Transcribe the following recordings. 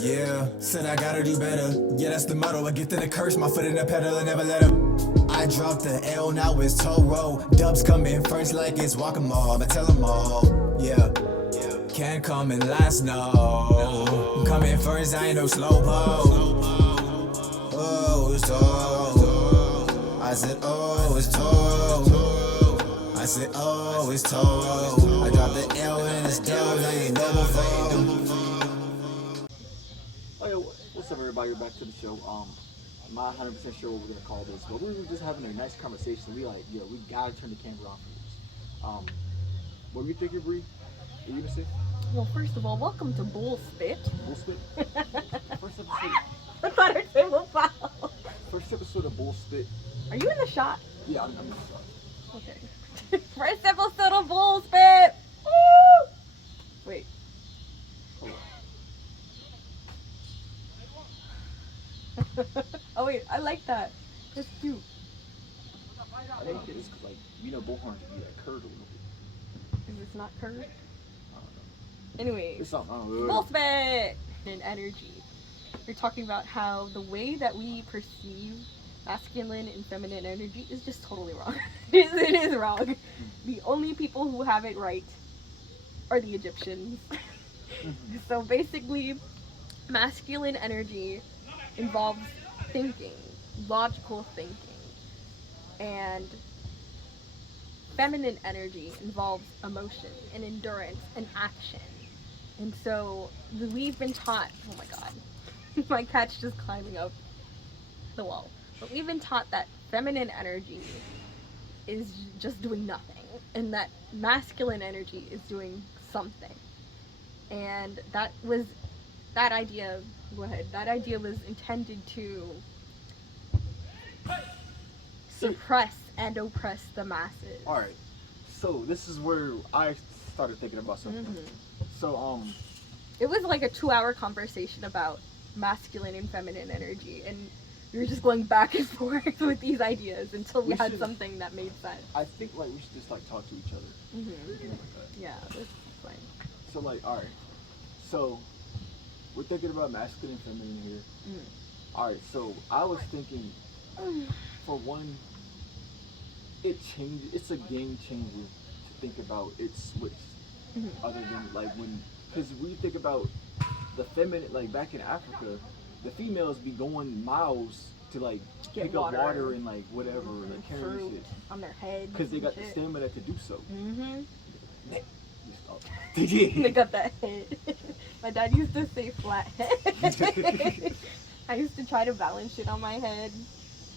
Yeah, said I gotta do better. Yeah, that's the motto. A gift and a curse, my foot in the pedal, I never let up. I dropped the L, now it's Toro. Dubs come in first like it's Whack-A-Mole. I'ma tell them all, yeah. Can't come in last, no. Come in first, I ain't no slowpoke. Oh, it's Toro. I said, oh, it's Toro. I said, oh, it's Toro. I dropped the L and it's Dubs, I ain't no before. Oh, yeah, what's up, everybody? We're back to the show. I'm not 100% sure what we're gonna call this, but we were just having a nice conversation. We we gotta turn the camera on for this. What were you thinking, Bree? What were you gonna say? Well, first of all, welcome to Bull Spit. Bull Spit? First episode. I thought our table foul. First episode of Bull Spit. Are you in the shot? Yeah, I'm in the shot. Okay. First episode of Bull Spit. Woo! Wait. Hold Oh wait, I like that. That's cute. I think it is because, like, bullhorns can be like curved a little bit. Is this not curved? I don't know. Anyway, It's something. I don't know. Bull Spit and energy. We're talking about how the way that we perceive masculine and feminine energy is just totally wrong. It is wrong. The only people who have it right are the Egyptians. So basically, masculine energy involves thinking, logical thinking, and feminine energy involves emotion and endurance and action. And so we've been taught, oh my god, my cat's just climbing up the wall. But we've been taught that feminine energy is just doing nothing, and that masculine energy is doing something. And that idea was intended to suppress and oppress the masses. Alright, so this is where I started thinking about something. So, it was like a 2-hour conversation about masculine and feminine energy, and we were just going back and forth with these ideas until we had something that made sense. I think, like, we should just, like, talk to each other. Yeah, that's fine. So, like, alright. So, we're thinking about masculine and feminine here. Alright, so I was thinking, for one, it's a game changer to think about it switched. Other than, like, because we think about the feminine, like, back in Africa, the females be going miles to, like, pick up water and, like, whatever, like, carrying shit on their heads. because they got the stamina to do so. They got that head. My dad used to say flat head. I used to try to balance shit on my head.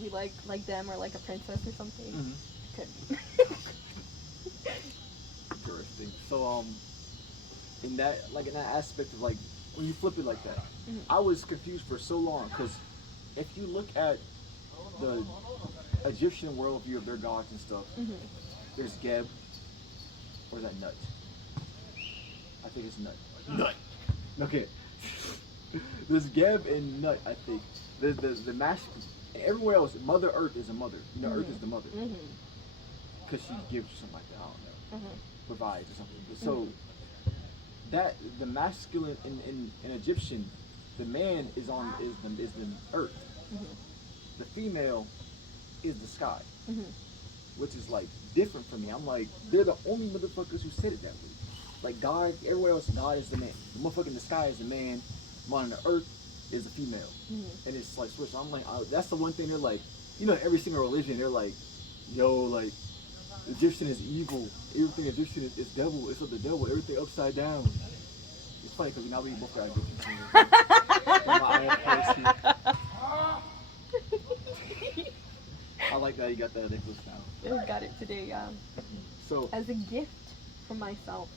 Be like them or like a princess or something. Couldn't. Interesting. So in that aspect of, like, when you flip it like that, I was confused for so long because if you look at the Egyptian worldview of their gods and stuff, there's Geb, or is that Nut? I think it's Nut. Nut. Okay. There's Geb and Nut. I think the masculine. Everywhere else, Mother Earth is a mother. You know, Earth is the mother because she gives or something like that. I don't know. Provides or something. So that the masculine in Egyptian, the man is the earth. The female is the sky, which is, like, different from me. I'm like, they're the only motherfuckers who said it that way. Like, God, everywhere else, God is the man. The motherfucker in the sky is the man. On the earth is a female, and it's like switch. I'm like, that's the one thing they're like, every single religion they're like, yo, like, Egyptian is evil. Everything Egyptian is devil. It's of the devil. Everything upside down. It's funny because now we both got Egyptian. I like that you got that necklace now. I got it today, So as a gift for myself.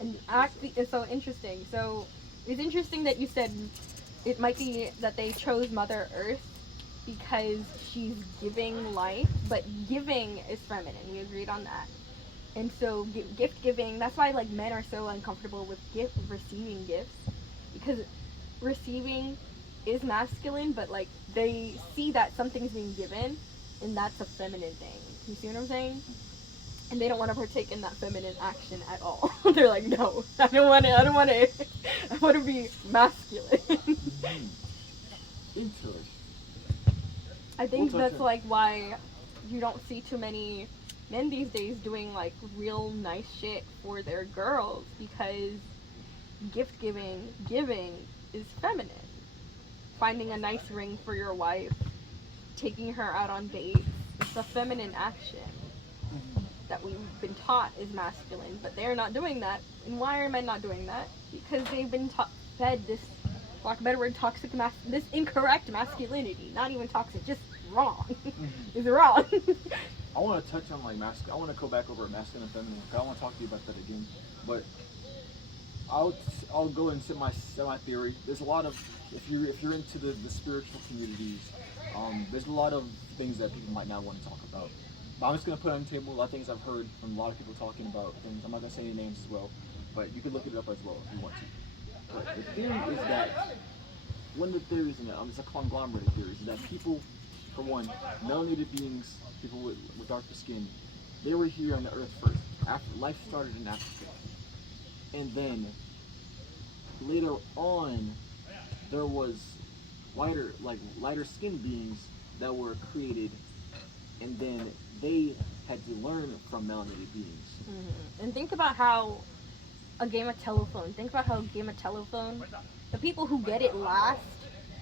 And actually, actually, it's so interesting. So it's interesting that you said it might be that they chose Mother Earth because she's giving life, but giving is feminine. We agreed on that. And so gift giving, that's why, like, men are so uncomfortable with receiving gifts, because receiving is masculine, but, like, they see that something's being given and that's a feminine thing. You see what I'm saying? and they don't want to partake in that feminine action at all. They're like, no, I don't want to. I want to be masculine. Interesting. I think We'll touch that's on- like why you don't see too many men these days doing like real nice shit for their girls, because gift giving is feminine. Finding a nice ring for your wife, taking her out on dates, it's a feminine action that we've been taught is masculine, but they're not doing that. And why are men not doing that? Because they've been fed this, for lack of a better word, this incorrect masculinity. Not even toxic, just wrong. It's wrong. I want to touch on like masculine. I want to go back over masculine and feminine. 'Cause I want to talk to you about that again. But I'll go into my theory. There's a lot of, if you're into the spiritual communities, there's a lot of things that people might not want to talk about. But I'm just gonna put on the table a lot of things I've heard from a lot of people talking about things. I'm not gonna say any names as well, but you can look it up as well if you want to. But the theory is that one of the theories, and it's a conglomerate of theories, is that people, for one, melanated beings, people with darker skin, they were here on the earth first. After life started in Africa, and then later on, there was lighter skinned beings that were created, and then they had to learn from melanated beings. And think about how a game of telephone, the people who get it last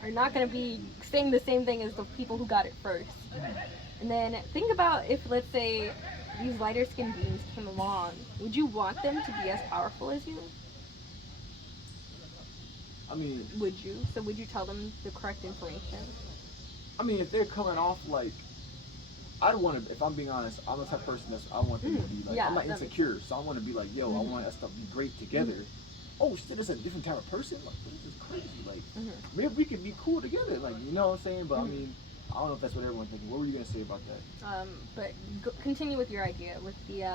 are not going to be saying the same thing as the people who got it first. And then think about if, let's say, these lighter skinned beings came along, would you want them to be as powerful as you? I mean, Would you? So would you tell them the correct information? I mean, if they're coming off like, I'd want to. If I'm being honest, I'm the type of person that's I want them to be like. Yeah, I'm not that makes insecure, so I want to be like, yo, I want us to be great together. Oh shit, this is a different type of person. Like, this is crazy. Like, maybe we could be cool together. Like, you know what I'm saying? But I mean, I don't know if that's what everyone's thinking. What were you gonna say about that? But continue with your idea with the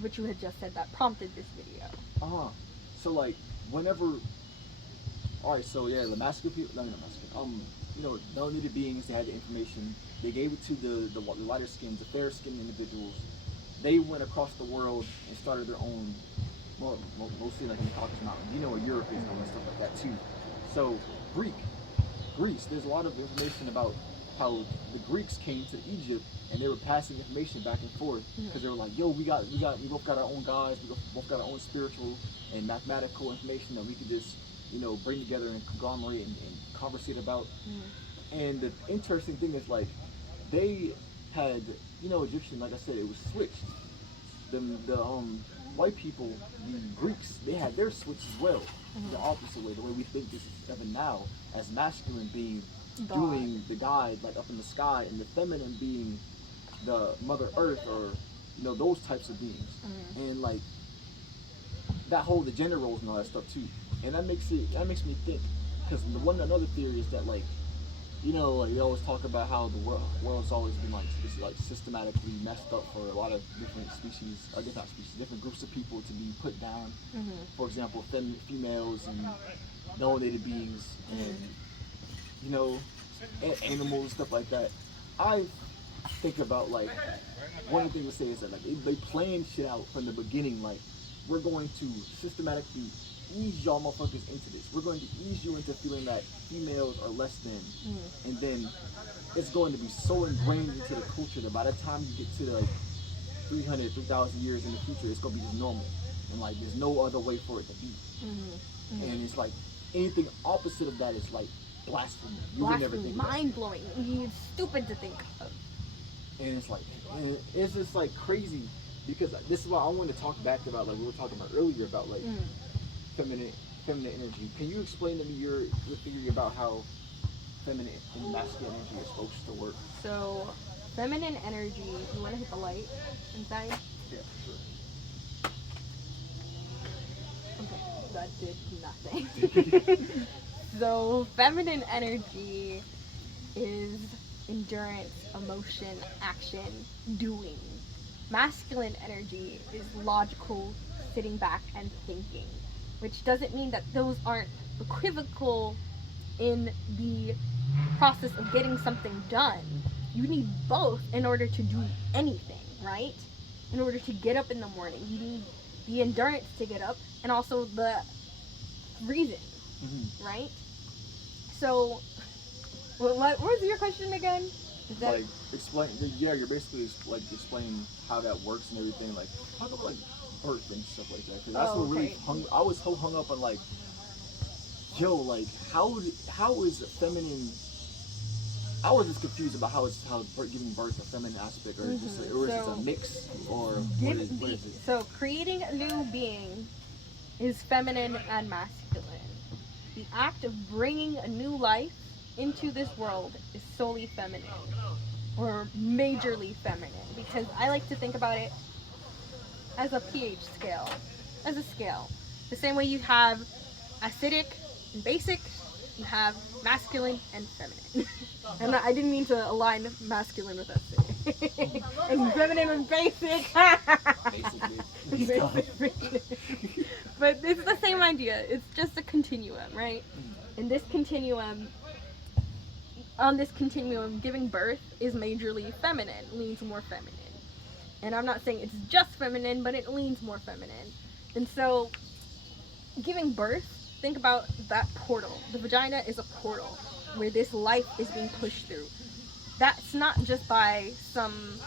what you had just said that prompted this video. So like, whenever. All right. So yeah, the masculine people. No, not masculine. You know, melanated beings. They had the information. They gave it to the lighter skins, the fair skinned individuals. They went across the world and started their own. Well, mostly like in the Caucasus Mountains. You know where Europe is and all that stuff like that too. So Greece. There's a lot of information about how the Greeks came to Egypt and they were passing information back and forth because they were like, yo, we both got our own gods, we both got our own spiritual and mathematical information that we could just, you know, bring together and conglomerate and conversate about. And the interesting thing is like, they had, you know, Egyptian, like I said, it was switched. The white people, the Greeks, they had their switch as well. The opposite way, the way we think this is even now, as masculine being doing the guide like up in the sky, and the feminine being the Mother Earth, or you know, those types of beings. And like that whole the gender roles and all that stuff too. And that makes me think, because another theory is that like, you know, like we always talk about how the world's always been like systematically messed up for a lot of different species, or different groups of people to be put down. For example, females and melanated beings, and you know, animals, stuff like that. I think about like one of the things to say is that like they planned shit out from the beginning. Like, we're going to systematically ease y'all motherfuckers into this. We're going to ease you into feeling that females are less than, and then it's going to be so ingrained into the culture that by the time you get to like 3,000 years in the future, it's going to be just normal, and like there's no other way for it to be. And it's like anything opposite of that is like blasphemy. You would never think mind blowing. It's stupid to think of. And it's like, it's just like crazy, because this is what I wanted to talk back about, like we were talking about earlier about like feminine energy. Can you explain to me your theory about how feminine and masculine energy is supposed to work? So, feminine energy, you want to hit the light inside? Yeah, for sure. Okay, that did nothing. So, feminine energy is endurance, emotion, action, doing. Masculine energy is logical, sitting back and thinking, which doesn't mean that those aren't equivocal in the process of getting something done. You need both in order to do anything. right? In order to get up in the morning, you need the endurance to get up and also the reason, right? So, what was your question again? Is that Like explain, yeah, you're basically like explaining how that works and everything. Like talk about like birth and stuff like that, because that's what really I was so hung up on, like, yo, like how is feminine. I was just confused about how giving birth a feminine aspect, or just or is it a mix, or what is it? So creating a new being is feminine and masculine. The act of bringing a new life into this world is solely feminine, or majorly feminine, because I like to think about it as a pH scale, as a scale. The same way you have acidic and basic, you have masculine and feminine. And I didn't mean to align masculine with acidic. And feminine and basic. Basically. But it's the same idea. It's just a continuum, right? In this continuum, on this continuum, giving birth is majorly feminine, leans more feminine. And I'm not saying it's just feminine, but it leans more feminine. And so, giving birth, think about that portal. The vagina is a portal where this life is being pushed through. That's not just by some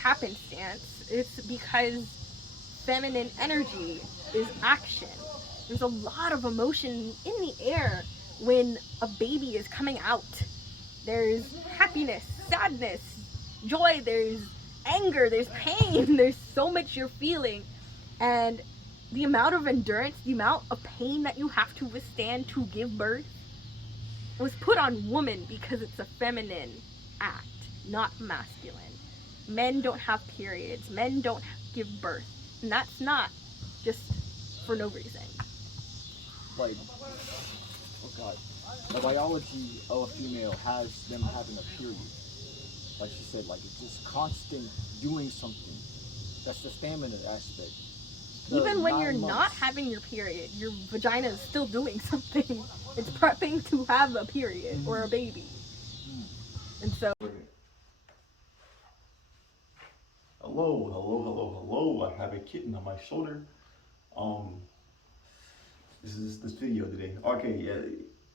happenstance, it's because feminine energy is action. There's a lot of emotion in the air when a baby is coming out. There's happiness, sadness, joy, there's anger, there's pain, there's so much you're feeling. And the amount of endurance, the amount of pain that you have to withstand to give birth was put on woman because it's a feminine act, not masculine. Men don't have periods, men don't give birth. And that's not just for no reason. Like, oh god, the biology of a female has them having a period. Like she said, like it's just constant doing something. That's the stamina aspect. Even when you're not having your period, your vagina is still doing something. It's prepping to have a period or a baby. And so... Hello. I have a kitten on my shoulder. This is this video today. Okay,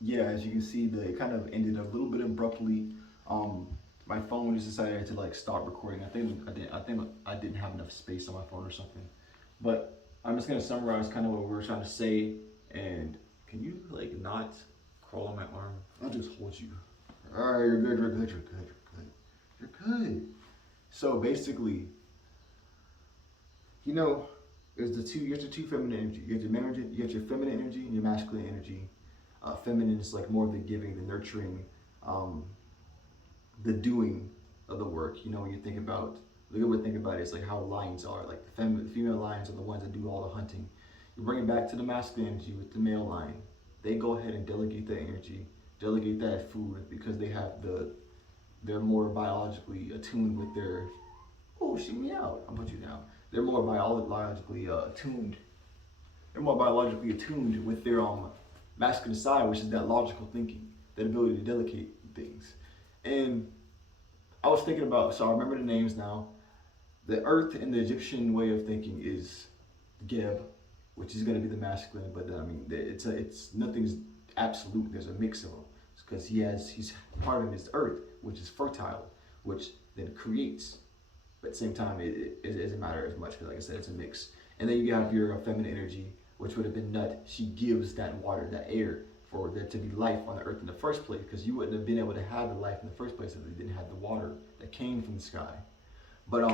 yeah. As you can see, it kind of ended a little bit abruptly. My phone just decided to like stop recording. I think I didn't have enough space on my phone or something. But I'm just gonna summarize kind of what we were trying to say. And can you like not crawl on my arm? I'll just hold you. All right, you're good. You're good. So basically, you know, there's the two feminine energy. You have your feminine energy and your masculine energy. Feminine is like more of the giving, the nurturing, the doing of the work. You know, when you think about, the good way to think about it is like how lions are. Like the female lions are the ones that do all the hunting. You bring it back to the masculine energy with the male lion. They go ahead and delegate that energy, delegate that food, because they're more biologically attuned with their, oh, shoot me out, I'll put you down. They're more biologically attuned. They're more biologically attuned with their masculine side, which is that logical thinking, that ability to delegate things. And I was thinking about, so I remember the names now. The earth in the Egyptian way of thinking is Geb, which is going to be the masculine, but I mean, it's nothing's absolute. There's a mix of them because he's part of his earth, which is fertile, which then creates. But at the same time, it doesn't matter as much because, like I said, it's a mix. And then you have your feminine energy, which would have been Nut. She gives that water, that air, for there to be life on the earth in the first place, because you wouldn't have been able to have the life in the first place if you didn't have the water that came from the sky. But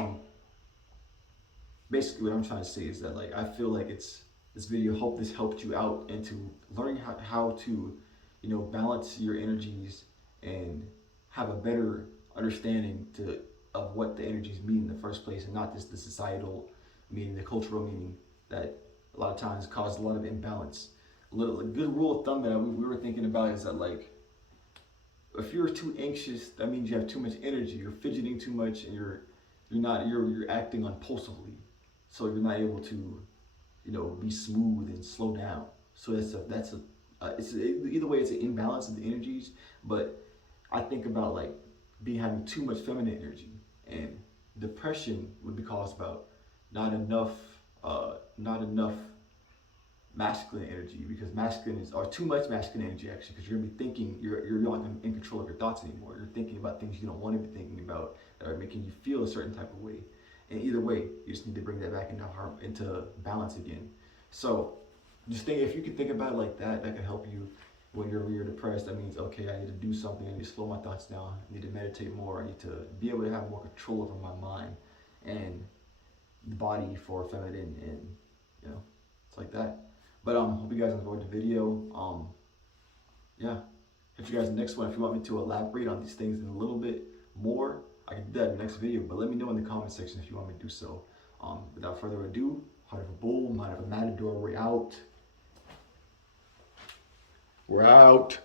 basically, what I'm trying to say is that, like, I feel like this video helped you out into learning how to, you know, balance your energies and have a better understanding of what the energies mean in the first place, and not just the societal meaning, the cultural meaning that a lot of times causes a lot of imbalance. A good rule of thumb that we were thinking about is that, like, if you're too anxious, that means you have too much energy. You're fidgeting too much, and you're acting impulsively, so you're not able to, you know, be smooth and slow down. So it's either way, it's an imbalance of the energies. But I think about like having too much feminine energy and depression would be caused about not enough, not enough masculine energy, because masculine is, or too much masculine energy actually, because you're gonna be thinking, you're not in control of your thoughts anymore. You're thinking about things you don't want to be thinking about that are making you feel a certain type of way. And either way, you just need to bring that back into balance again. So just think, if you can think about it like that, that can help you when you're depressed. That means, okay, I need to do something. I need to slow my thoughts down. I need to meditate more. I need to be able to have more control over my mind and the body for feminine, and you know, it's like that. But hope you guys enjoyed the video. Yeah, if you guys next one, if you want me to elaborate on these things in a little bit more, I can do that in the next video. But let me know in the comment section if you want me to do so. Without further ado, heart of a bull, mind of a matador. We're out. We're out.